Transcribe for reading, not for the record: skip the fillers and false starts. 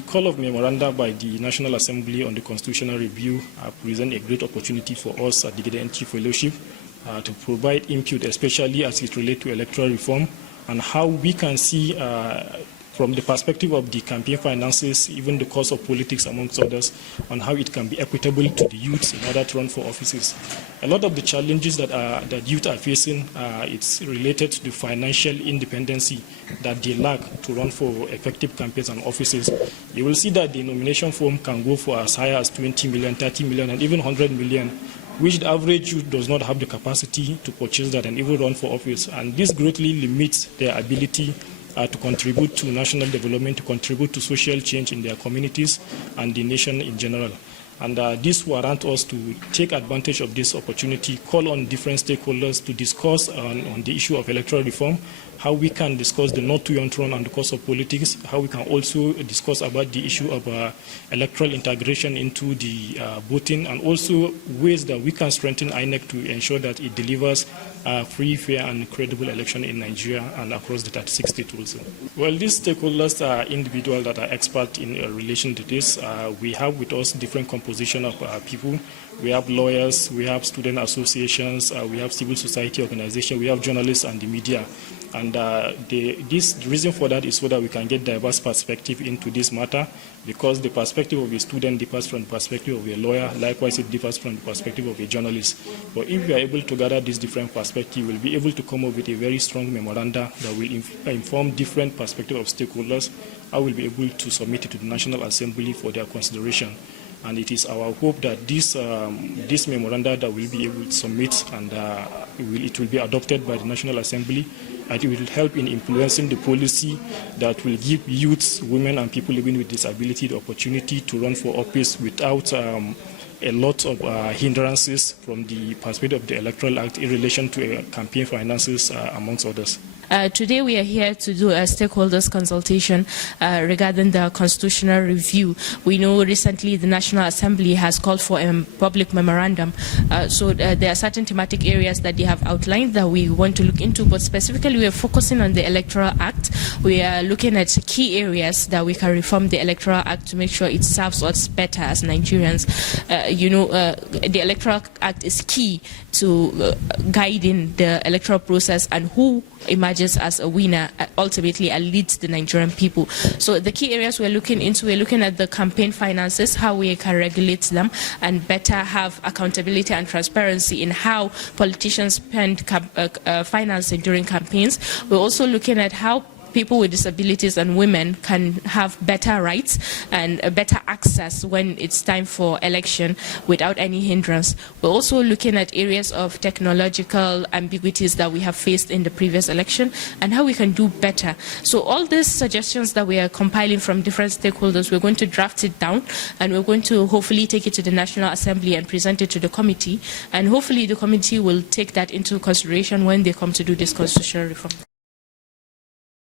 The call of memoranda by the National Assembly on the Constitutional Review present a great opportunity for us at the Gidan Yanci Fellowship to provide input, especially as it relates to electoral reform and how we can see from the perspective of the campaign finances, even the cost of politics amongst others, on how it can be equitable to the youth in order to run for offices. A lot of the challenges that youth are facing, it's related to the financial independency that they lack to run for effective campaigns and offices. You will see that the nomination form can go for as high as 20 million, 30 million, and even 100 million, which the average youth does not have the capacity to purchase that and even run for office. And this greatly limits their ability to contribute to national development, to contribute to social change in their communities and the nation in general. And this warrants us to take advantage of this opportunity, call on different stakeholders to discuss on the issue of electoral reform, how we can discuss the not too young run and the cost of politics, how we can also discuss about the issue of electoral integration into the voting, and also ways that we can strengthen INEC to ensure that it delivers free, fair, and credible election in Nigeria and across the 36 states also. Well, these stakeholders are individuals that are experts in relation to this. We have with us different composition of people. We have lawyers, we have student associations, we have civil society organizations, we have journalists and the media. And the reason for that is so that we can get diverse perspective into this matter, because the perspective of a student differs from the perspective of a lawyer. Likewise, it differs from the perspective of a journalist. But if we are able to gather these different perspectives, we'll be able to come up with a very strong memoranda that will inform different perspectives of stakeholders. I will be able to submit it to the National Assembly for their consideration. And it is our hope that this memoranda that we'll be able to submit and it will be adopted by the National Assembly, and it will help in influencing the policy that will give youths, women, and people living with disability the opportunity to run for office without a lot of hindrances from the perspective of the Electoral Act in relation to campaign finances, amongst others. Today we are here to do a stakeholders consultation regarding the constitutional review. We know recently the National Assembly has called for a public memorandum. So there are certain thematic areas that they have outlined that we want to look into, but specifically we are focusing on the Electoral Act. We are looking at key areas that we can reform the Electoral Act to make sure it serves us better as Nigerians. The Electoral Act is key to guiding the electoral process and who emerges as a winner ultimately leads the Nigerian people. So the key areas we're looking into, we're looking at the campaign finances, how we can regulate them and better have accountability and transparency in how politicians spend financing during campaigns. We're also looking at how people with disabilities and women can have better rights and better access when it's time for election without any hindrance. We're also looking at areas of technological ambiguities that we have faced in the previous election and how we can do better. So all these suggestions that we are compiling from different stakeholders, we're going to draft it down and we're going to hopefully take it to the National Assembly and present it to the committee, and hopefully the committee will take that into consideration when they come to do this constitutional reform.